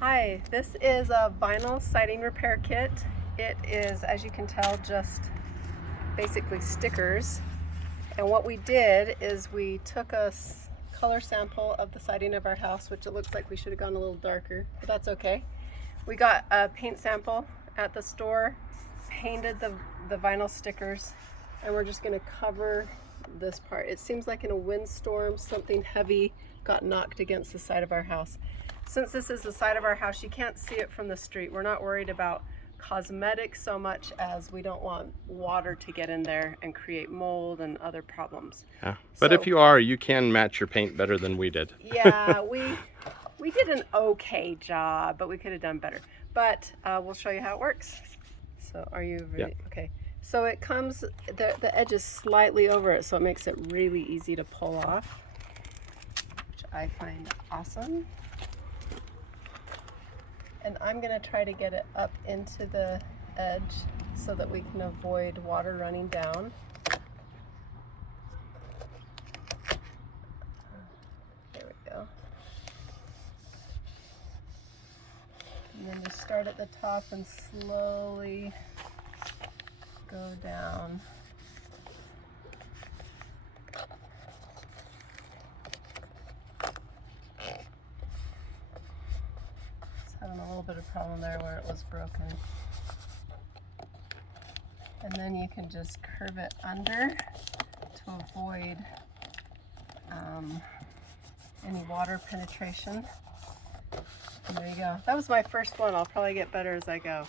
Hi, this is a vinyl siding repair kit. It is, as you can tell, just basically stickers. And what we did is we took a color sample of the siding of our house, which it looks like we should have gone a little darker, but that's okay. We got a paint sample at the store, painted the vinyl stickers, and we're just gonna cover this part. It seems like in a windstorm, something heavy got knocked against the side of our house. Since this is the side of our house, you can't see it from the street. We're not worried about cosmetics so much as we don't want water to get in there and create mold and other problems. Yeah, but if you are, you can match your paint better than we did. Yeah, we did an okay job, but we could have done better. But we'll show you how it works. So are you ready? Yeah. Okay. So it comes, the edge is slightly over it, so it makes it really easy to pull off, which I find awesome. And I'm gonna try to get it up into the edge so that we can avoid water running down. There we go. And then you start at the top and slowly go down. Having a little bit of problem there where it was broken. And then you can just curve it under to avoid any water penetration. And there you go. That was my first one. I'll probably get better as I go.